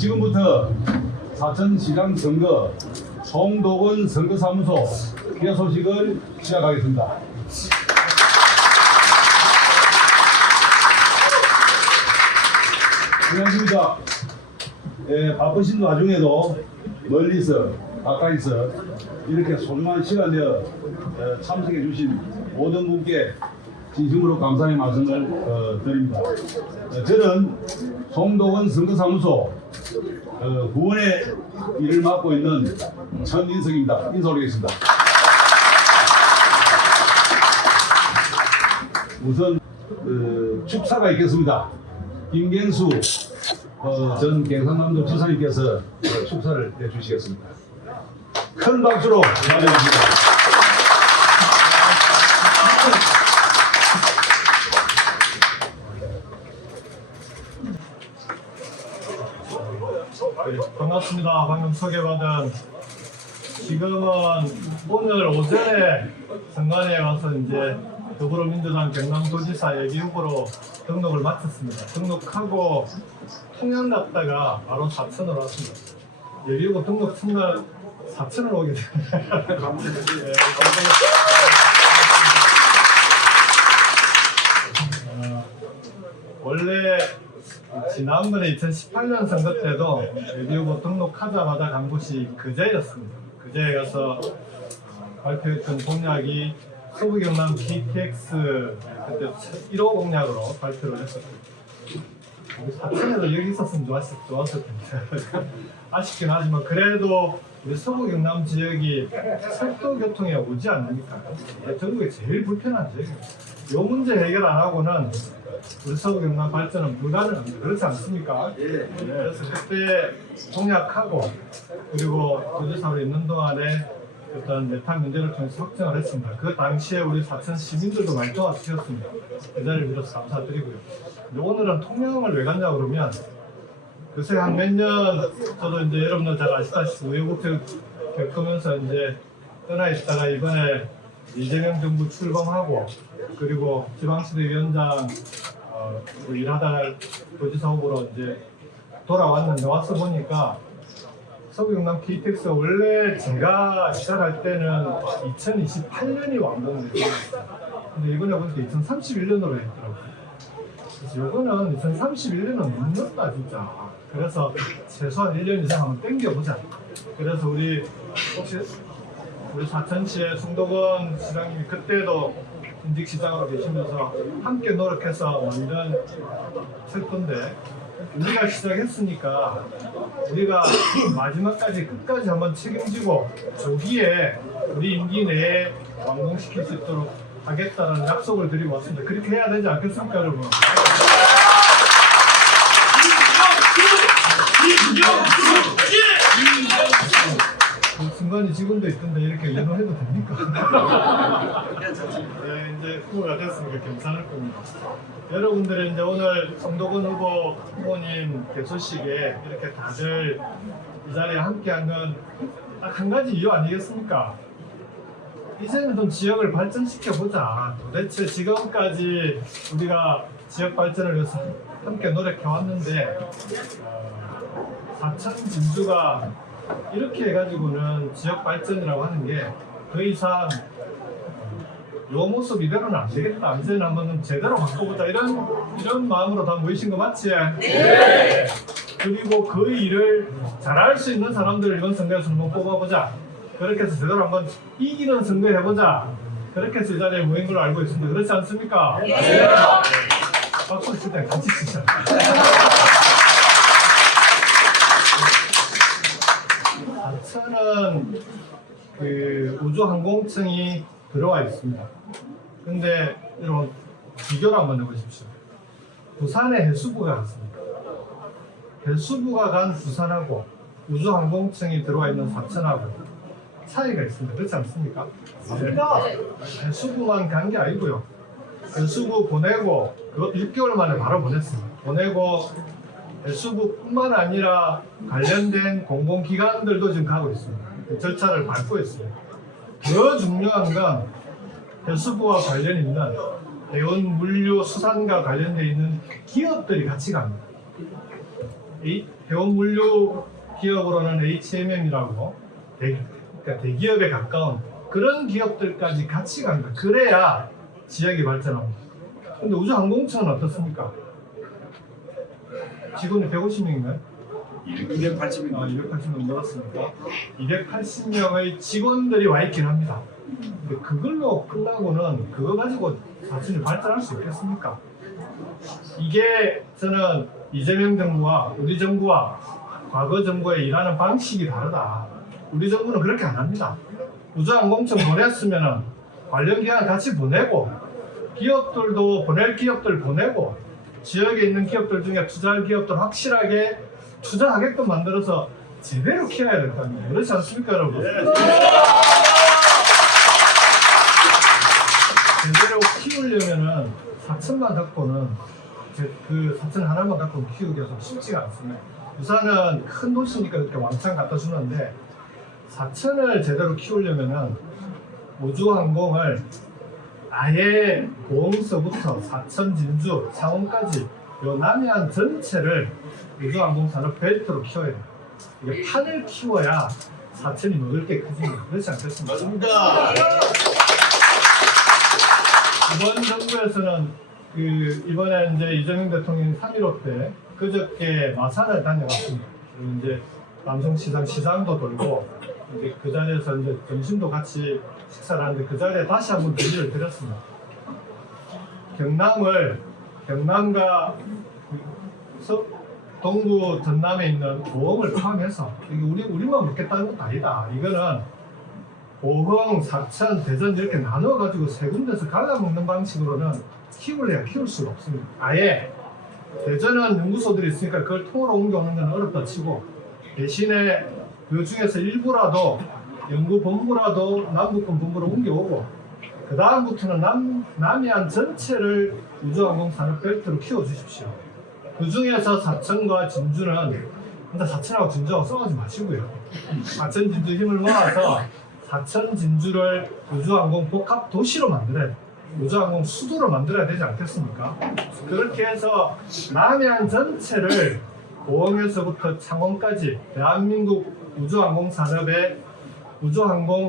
지금부터 사천시장 선거 송도군 선거사무소 개소식을 시작하겠습니다. 안녕하십니까. 바쁘신 와중에도 멀리서 가까이서 이렇게 소중한 시간 내어 참석해 주신 모든 분께 진심으로 감사의 말씀을 드립니다. 저는 송도군 선거사무소 후원의 일을 맡고 있는 천인석입니다. 인사 올리겠습니다. 우선 축사가 있겠습니다. 김경수 전 경상남도 지사님께서 축사를 해주시겠습니다. 큰 박수로 맞아주십니다. 반갑습니다. 방금 소개받은 지금은 오늘 오전에 선관위에 와서 이제 더불어민주당 경남도지사 예비 후보로 등록을 마쳤습니다. 등록하고 통영 갔다가 바로 사천으로 왔습니다. 예비 후보 등록 첫날 사천을 오게 됩니다. 원래 지난번에 2018년 선거 때도 예비 후보 등록하자마자 간 곳이 그제였습니다. 그제에 가서 발표했던 공약이 서부경남 KTX 그때 1호 공약으로 발표를 했었습니다. 사천에도 여기 있었으면 좋았을 텐데 아쉽긴 하지만 그래도 우리 서부경남 지역이 철도교통에 오지 않습니까? 전국에 제일 불편한 지역입니다. 이 문제 해결 안 하고는 우리 서부경남 발전은 불가능합니다. 그렇지 않습니까? 그래서 그때 공약하고 그리고 도지사로 있는 동안에 어떤 메탄 문제를 통해서 확정을 했습니다. 그 당시에 우리 사천 시민들도 많이 도와주셨습니다. 그 자리를 빌어서 감사드리고요. 오늘은 통영을 왜 갔냐 그러면 그새 한 몇 년 저도 이제 여러분들 잘 아시다시피 우여곡절 겪으면서 이제 떠나 있다가 이번에 이재명 정부 출범하고 그리고 지방시도위원장 일하다가 도지사 후보로 이제 돌아왔는데 와서 보니까 서부경남 KTX 원래 제가 시작할 때는 2028년이 완공됐어요. 근데 이번에 보니까 2031년으로 했더라고요. 그래서 이거는 2031년은 못 넣었다 진짜. 그래서 최소한 1년 이상 한번 땡겨보자. 그래서 우리 혹시 우리 사천시의 송도군 시장님이 그때도 현직 시장으로 계시면서 함께 노력해서 만든 철도인데 우리가 시작했으니까 우리가 마지막까지 끝까지 한번 책임지고 조기에 우리 임기 내에 완공시킬 수 있도록 하겠다는 약속을 드리고 왔습니다. 그렇게 해야 되지 않겠습니까, 여러분? 순간이 지금도 있던데 이렇게 연호해도 됩니까? 네, 이제 후보가 됐으니까 괜찮을 겁니다. 여러분들은 이제 오늘 송도군 후보님 개소식에 이렇게 다들 이 자리에 함께한 건 딱 한 가지 이유 아니겠습니까? 이제는 좀 지역을 발전시켜보자. 도대체 지금까지 우리가 지역 발전을 위해서 함께 노력해왔는데 사천 진주가 이렇게 해가지고는 지역 발전이라고 하는 게 더 이상 요 모습 이대로는 안 되겠다. 이제는 한번 제대로 바꿔보자. 이런 마음으로 다 모이신 거 맞지? 네. 그리고 그 일을 잘할 수 있는 사람들을 이번 선거에서 한번 뽑아보자. 그렇게 해서 제대로 한번 이기는 선거 해보자. 그렇게 해서 이 자리에 모인 걸로 알고 있습니다. 그렇지 않습니까? 네. 박수 칠 때 같이 치자. 사천은 그 우주항공청이 들어와 있습니다. 근데 여러분 비교를 한번 해보십시오. 부산에 해수부가 갔습니다. 해수부가 간 부산하고 우주항공청이 들어와 있는 사천하고 차이가 있습니다. 그렇지 않습니까? 네. 해수부만 간 게 아니고요. 해수부 보내고 그것도 6개월 만에 바로 보냈습니다. 보내고 해수부뿐만 아니라 관련된 공공기관들도 지금 가고 있습니다. 그 절차를 밟고 있습니다. 더 중요한 건 해수부와 관련 있는 해운 물류 수산과 관련되어 있는 기업들이 같이 갑니다. 해운 물류 기업으로는 HMM이라고 그러니까 대기업에 가까운 그런 기업들까지 같이 간다. 그래야 지역이 발전합니다. 근데 우주항공청은 어떻습니까? 직원이 150명인가요? 280명. 280명 늘었습니까? 280명의 직원들이 와 있긴 합니다. 근데 그걸로 끝나고는 그거 가지고 사실은 발전할 수 있겠습니까? 이게 저는 이재명 정부와 우리 정부와 과거 정부의 일하는 방식이 다르다. 우리 정부는 그렇게 안 합니다. 우주항공청 보냈으면은 관련 기관 같이 보내고 기업들도 보낼 기업들 보내고 지역에 있는 기업들 중에 투자할 기업들 확실하게 투자하게끔 만들어서 제대로 키워야 될 거 아니에요. 그렇지 않습니까, 여러분? 제대로 키우려면은 4천만 갖고는 그 4천 하나만 갖고 키우기가 좀 쉽지가 않습니다. 부산은 큰 도시니까 이렇게 왕창 갖다 주는데 4천을 제대로 키우려면은 우주항공을 아예 고흥서부터 사천, 진주, 창원까지 요 남해안 전체를 우주항공 산업 벨트로 키워야 돼요. 이게 판을 키워야 사천이 먹을 게 크집니다. 그렇지 않겠습니까? 맞습니다. 이번 정부에서는 이번에 이제 이재명 대통령이 3.15 때 그저께 마산을 다녀왔습니다. 그리고 이제 남성시장 시장도 돌고 이제 그 자리에서 이제 점심도 같이 식사를 하는데 그 자리에 다시 한번 얘기를 드렸습니다. 경남과 동부 전남에 있는 고흥을 포함해서 이게 우리만 먹겠다는 것도 아니다. 이거는 고흥, 사천, 대전 이렇게 나눠가지고 세 군데서 갈라먹는 방식으로는 키울 수가 없습니다. 아예 대전은 연구소들이 있으니까 그걸 통으로 옮겨오는 건 어렵다 치고 대신에 그 중에서 일부라도 연구본부라도 남북권 본부로 옮겨오고 그 다음부터는 남해안 전체를 우주항공 산업벨트로 키워주십시오. 그 중에서 사천과 진주는 근데 사천하고 진주하고 싸우지 마시고요. 사천 진주 힘을 모아서 사천 진주를 우주항공 복합 도시로 만들어야 돼요. 우주항공 수도로 만들어야 되지 않겠습니까? 그렇게 해서 남해안 전체를 고흥에서부터 창원까지 대한민국 우주항공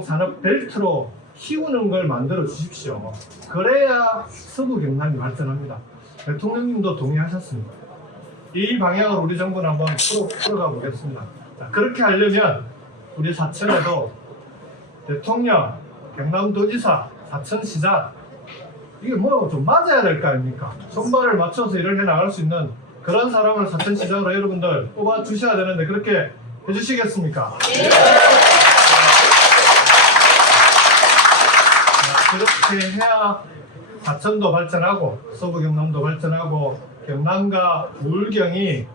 산업 벨트로 키우는 걸 만들어 주십시오. 그래야 서부 경남이 발전합니다. 대통령님도 동의하셨습니다. 이 방향을 우리 정부는 한번 풀어가 보겠습니다. 자, 그렇게 하려면 우리 사천에도 대통령, 경남도지사, 사천시장 이게 뭐 좀 맞아야 될 거 아닙니까? 손발을 맞춰서 일을 해 나갈 수 있는 그런 사람을 사천시장으로 여러분들 뽑아 주셔야 되는데 그렇게 해주시겠습니까? 네. 그렇게 해야 사천도 발전하고 서부 경남도 발전하고 경남과 울경이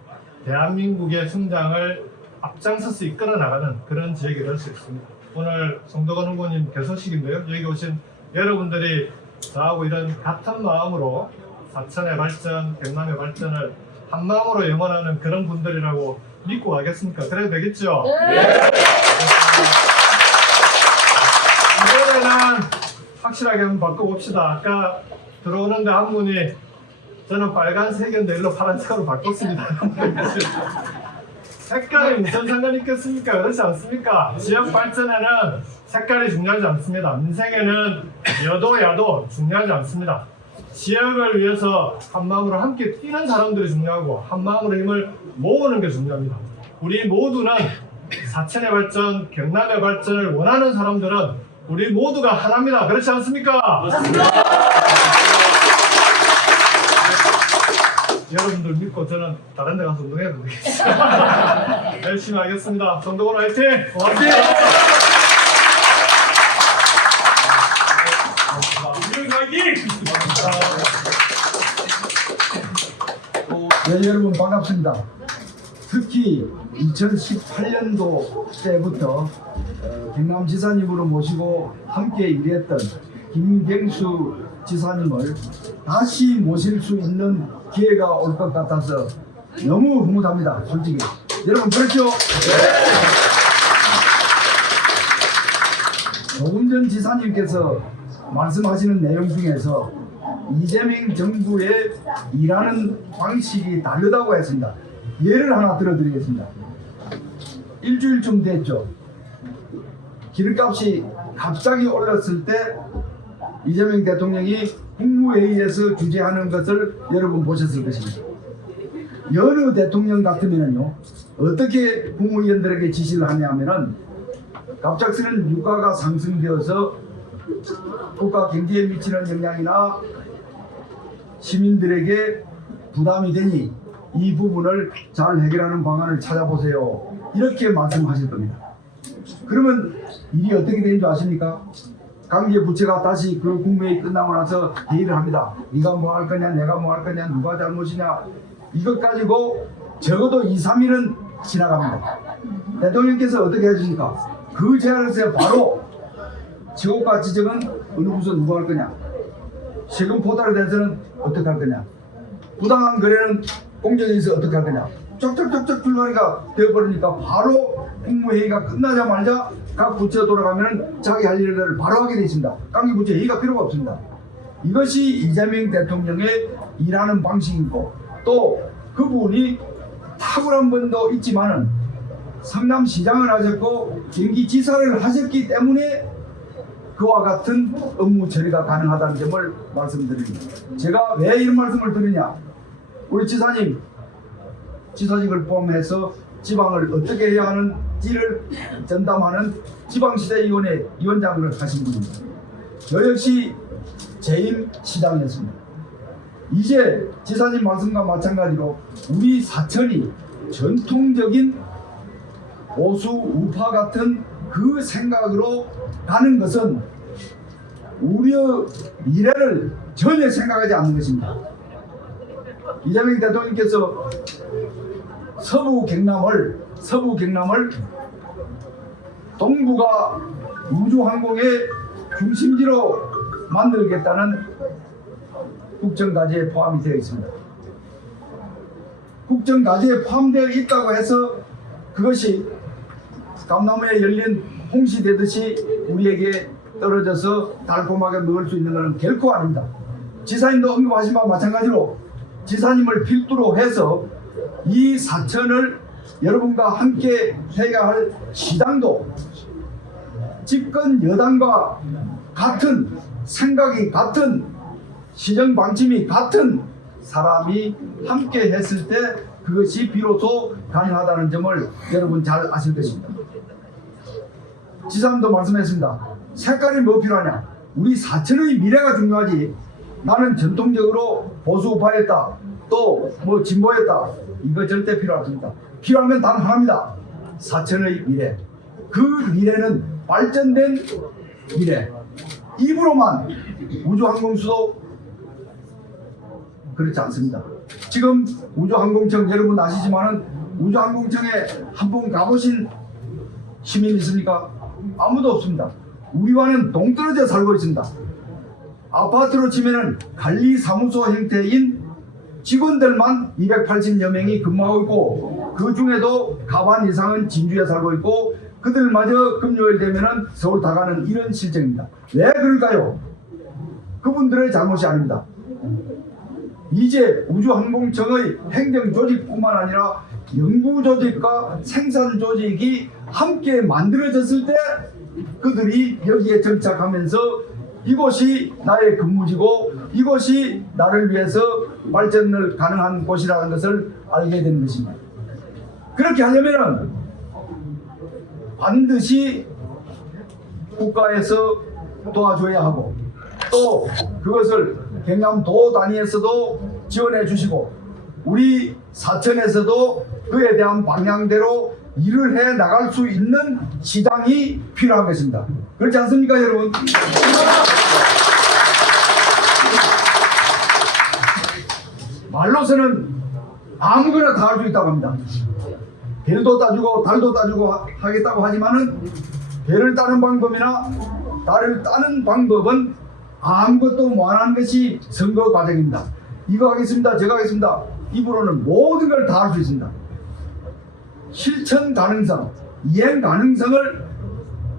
대한민국의 성장을 앞장서서 이끌어 나가는 그런 지역이 될 수 있습니다. 오늘 송도건 후보님 개소식인데요. 여기 오신 여러분들이 저하고 이런 같은 마음으로 사천의 발전, 경남의 발전을 한 마음으로 응원하는 그런 분들이라고 믿고 가겠습니까? 그래도 되겠죠? 네. 이번에는 확실하게 한번 바꿔봅시다. 아까 들어오는데 한 분이 저는 빨간색이었는데 일로 파란색으로 바꿨습니다. 색깔이 무슨 상관이 있겠습니까? 그렇지 않습니까? 지역 발전에는 색깔이 중요하지 않습니다. 인생에는 여도 야도 중요하지 않습니다. 지역을 위해서 한마음으로 함께 뛰는 사람들이 중요하고 한마음으로 힘을 모으는 게 중요합니다. 우리 모두는 사천의 발전, 경남의 발전을 원하는 사람들은 우리 모두가 하나입니다. 그렇지 않습니까? 여러분들 믿고 저는 다른 데 가서 운동해도 되겠습니다. 열심히 하겠습니다. 정도건 화이팅! 고맙습니다. 네, 여러분 반갑습니다. 특히 2018년도 때부터 경남지사님으로 모시고 함께 일했던 김경수 지사님을 다시 모실 수 있는 기회가 올 것 같아서 너무 흐뭇합니다. 솔직히 여러분 그렇죠? 조금 전 지사님께서 말씀하시는 내용 중에서 이재명 정부의 일하는 방식이 다르다고 했습니다. 예를 하나 들어드리겠습니다. 일주일쯤 됐죠. 기름값이 갑자기 올랐을 때 이재명 대통령이 국무회의에서 주재하는 것을 여러분 보셨을 것입니다. 여느 대통령 같으면요 어떻게 국무위원들에게 지시를 하냐면은 갑작스런 유가가 상승되어서 국가 경제에 미치는 영향이나 시민들에게 부담이 되니 이 부분을 잘 해결하는 방안을 찾아보세요. 이렇게 말씀하실 겁니다. 그러면 일이 어떻게 되는 줄 아십니까? 관계 부처가 다시 그 국무회의 끝나고 나서 회의를 합니다. 네가 뭐 할 거냐, 내가 뭐 할 거냐, 누가 잘못이냐, 이것 가지고 적어도 2, 3일은 지나갑니다. 대통령께서 어떻게 해주십니까? 그 제안을 해서 바로 지역과 지정은 어느 부서 누가 할 거냐, 세금 포탈에 대해서는 어떻게 할 거냐, 부당한 거래는 공정에서 어떻게 할 거냐, 쩍쩍쩍쩍 줄거리가 되어버리니까 바로 국무회의가 끝나자마자 각 부처 돌아가면 자기 할 일을 바로 하게 되어 있습니다. 관계 부처 회의가 필요가 없습니다. 이것이 이재명 대통령의 일하는 방식이고, 또 그분이 탁월한 분도 있지만은 성남시장을 하셨고 경기지사를 하셨기 때문에 그와 같은 업무 처리가 가능하다는 점을 말씀드립니다. 제가 왜 이런 말씀을 드리냐, 우리 지사님 지사직을 포함해서 지방을 어떻게 해야 하는지를 전담하는 지방시대위원회 위원장을 하신 분입니다. 저 역시 재임 시장이었습니다. 이제 지사님 말씀과 마찬가지로 우리 사천이 전통적인 보수 우파 같은 그 생각으로 가는 것은 우리의 미래를 전혀 생각하지 않는 것입니다. 이재명 대통령께서 서부 경남을 동부가 우주항공의 중심지로 만들겠다는 국정과제에 포함이 되어 있습니다. 국정과제에 포함되어 있다고 해서 그것이 감나무에 열린 홍시 되듯이 우리에게 떨어져서 달콤하게 먹을 수 있는 것은 결코 아닙니다. 지사님도 언급하신 바와 마찬가지로 지사님을 필두로 해서 이 사천을 여러분과 함께 해야 할 시당도 집권 여당과 같은 생각이 같은 시정 방침이 같은 사람이 함께 했을 때 그것이 비로소 가능하다는 점을 여러분 잘 아실 것입니다. 지사님도 말씀했습니다. 색깔이 뭐 필요하냐? 우리 사천의 미래가 중요하지. 나는 전통적으로 보수우파였다, 또 뭐 진보였다, 이거 절대 필요 없습니다. 필요한 건 단 하나입니다. 사천의 미래. 그 미래는 발전된 미래. 입으로만 우주항공수도 그렇지 않습니다. 지금 우주항공청 여러분 아시지만은 우주항공청에 한 번 가보신 시민 있습니까? 아무도 없습니다. 우리와는 동떨어져 살고 있습니다. 아파트로 치면은 관리사무소 형태인 직원들만 280여 명이 근무하고 있고, 그 중에도 가반 이상은 진주에 살고 있고, 그들마저 금요일 되면은 서울 다 가는 이런 실정입니다. 왜 그럴까요? 그분들의 잘못이 아닙니다. 이제 우주항공청의 행정조직뿐만 아니라 연구조직과 생산조직이 함께 만들어졌을 때 그들이 여기에 정착하면서 이곳이 나의 근무지고 이곳이 나를 위해서 발전을 가능한 곳이라는 것을 알게 되는 것입니다. 그렇게 하려면 반드시 국가에서 도와줘야 하고, 또 그것을 경남도 단위에서도 지원해 주시고 우리 사천에서도 그에 대한 방향대로 일을 해 나갈 수 있는 시장이 필요한 것입니다. 그렇지 않습니까, 여러분? 말로서는 아무거나 다 할 수 있다고 합니다. 별도 따주고 달도 따주고 하겠다고 하지만은 별을 따는 방법이나 달을 따는 방법은 아무것도 못 하는 것이 선거 과정입니다. 이거 하겠습니다, 저거 하겠습니다. 입으로는 모든 걸 다 할 수 있습니다. 실천 가능성, 이행 가능성을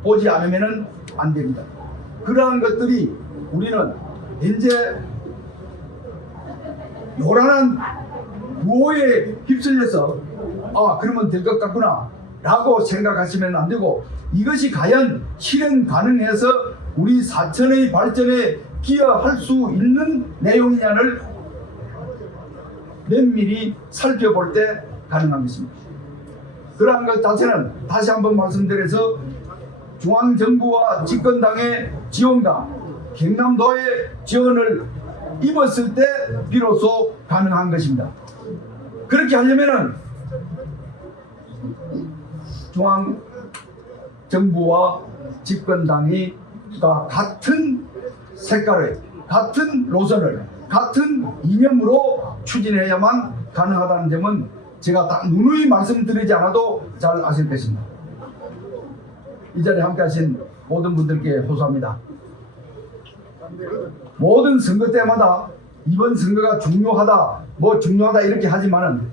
보지 않으면 안 됩니다. 그러한 것들이 우리는 이제 요란한 부호에 휩쓸려서 그러면 될 것 같구나 라고 생각하시면 안 되고, 이것이 과연 실현 가능해서 우리 사천의 발전에 기여할 수 있는 내용이냐를 면밀히 살펴볼 때 가능한 것입니다. 그러한 것 자체는 다시 한번 말씀드려서 중앙정부와 집권당의 지원과 경남도의 지원을 입었을 때 비로소 가능한 것입니다. 그렇게 하려면은 중앙정부와 집권당이 같은 색깔의, 같은 노선을, 같은 이념으로 추진해야만 가능하다는 점은 제가 딱 누누이 말씀드리지 않아도 잘 아실 것입니다. 이 자리에 함께 하신 모든 분들께 호소합니다. 모든 선거 때마다 이번 선거가 중요하다, 중요하다 이렇게 하지만은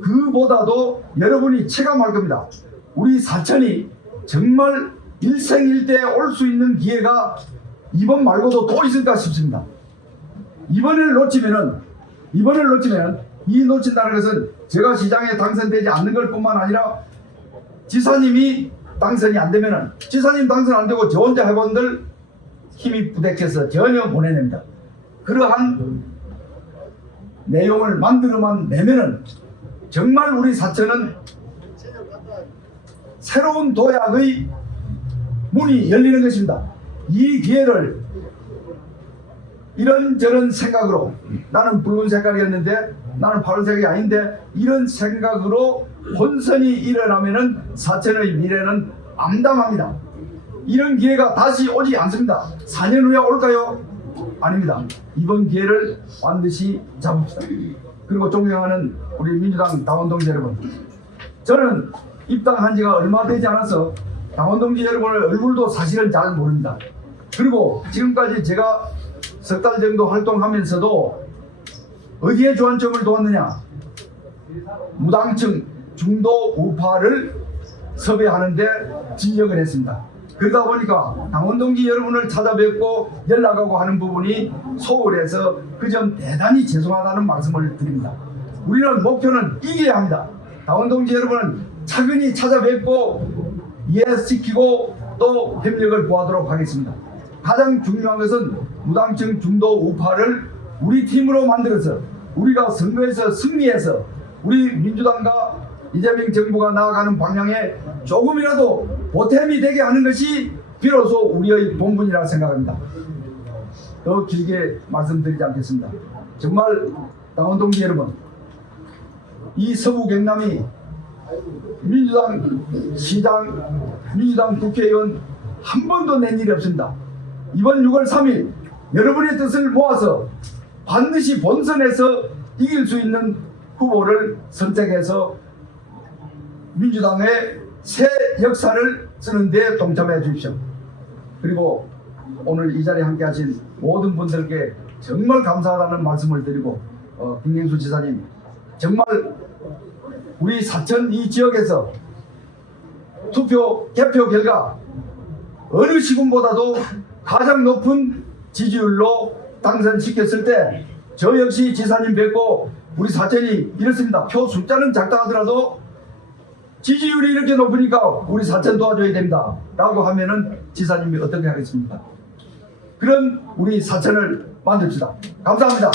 그보다도 여러분이 체감할 겁니다. 우리 사천이 정말 일생일대에 올 수 있는 기회가 이번 말고도 또 있을까 싶습니다. 이번을 놓치면은 이 놓친다는 것은 제가 시장에 당선되지 않는 걸 뿐만 아니라 지사님이 당선이 안 되면은, 지사님 당선 안 되고 저 혼자 해본들 힘이 부족해서 전혀 못 해냅니다. 그러한 내용을 만들어만 내면은 정말 우리 사천은 새로운 도약의 문이 열리는 것입니다. 이 기회를 이런저런 생각으로, 나는 붉은 색깔이었는데 나는 파란색이 아닌데, 이런 생각으로 혼선이 일어나면은 사천의 미래는 암담합니다. 이런 기회가 다시 오지 않습니다. 4년 후에 올까요? 아닙니다. 이번 기회를 반드시 잡읍시다. 그리고 존경하는 우리 민주당 당원동지 여러분, 저는 입당한 지가 얼마 되지 않아서 당원동지 여러분의 얼굴도 사실은 잘 모릅니다. 그리고 지금까지 제가 석 달 정도 활동하면서도 어디에 주안점을 두었느냐, 무당층 중도 우파를 섭외하는데 진력을 했습니다. 그러다 보니까 당원동지 여러분을 찾아뵙고 연락하고 하는 부분이 소홀해서 그 점 대단히 죄송하다는 말씀을 드립니다. 우리는 목표는 이겨야 합니다. 당원동지 여러분은 차근히 찾아뵙고 이해시키고 또 협력을 구하도록 하겠습니다. 가장 중요한 것은 무당층 중도 우파를 우리 팀으로 만들어서 우리가 선거에서 승리해서 우리 민주당과 이재명 정부가 나아가는 방향에 조금이라도 보탬이 되게 하는 것이 비로소 우리의 본분이라 생각합니다. 더 길게 말씀드리지 않겠습니다. 정말 당원동지 여러분, 이 서부 경남이 민주당 시장, 민주당 국회의원 한 번도 낸 일이 없습니다. 이번 6월 3일 여러분의 뜻을 모아서 반드시 본선에서 이길 수 있는 후보를 선택해서 민주당의 새 역사를 쓰는 데 동참해 주십시오. 그리고 오늘 이 자리에 함께 하신 모든 분들께 정말 감사하다는 말씀을 드리고, 김경수 지사님, 정말 우리 사천 이 지역에서 개표 결과 어느 시군보다도 가장 높은 지지율로 당선시켰을 때 저 역시 지사님 뵙고 우리 사천이 이렇습니다. 표 숫자는 작다 하더라도 지지율이 이렇게 높으니까 우리 사천 도와줘야 됩니다 라고 하면은 지사님이 어떻게 하겠습니까? 그런 우리 사천을 만듭시다. 감사합니다.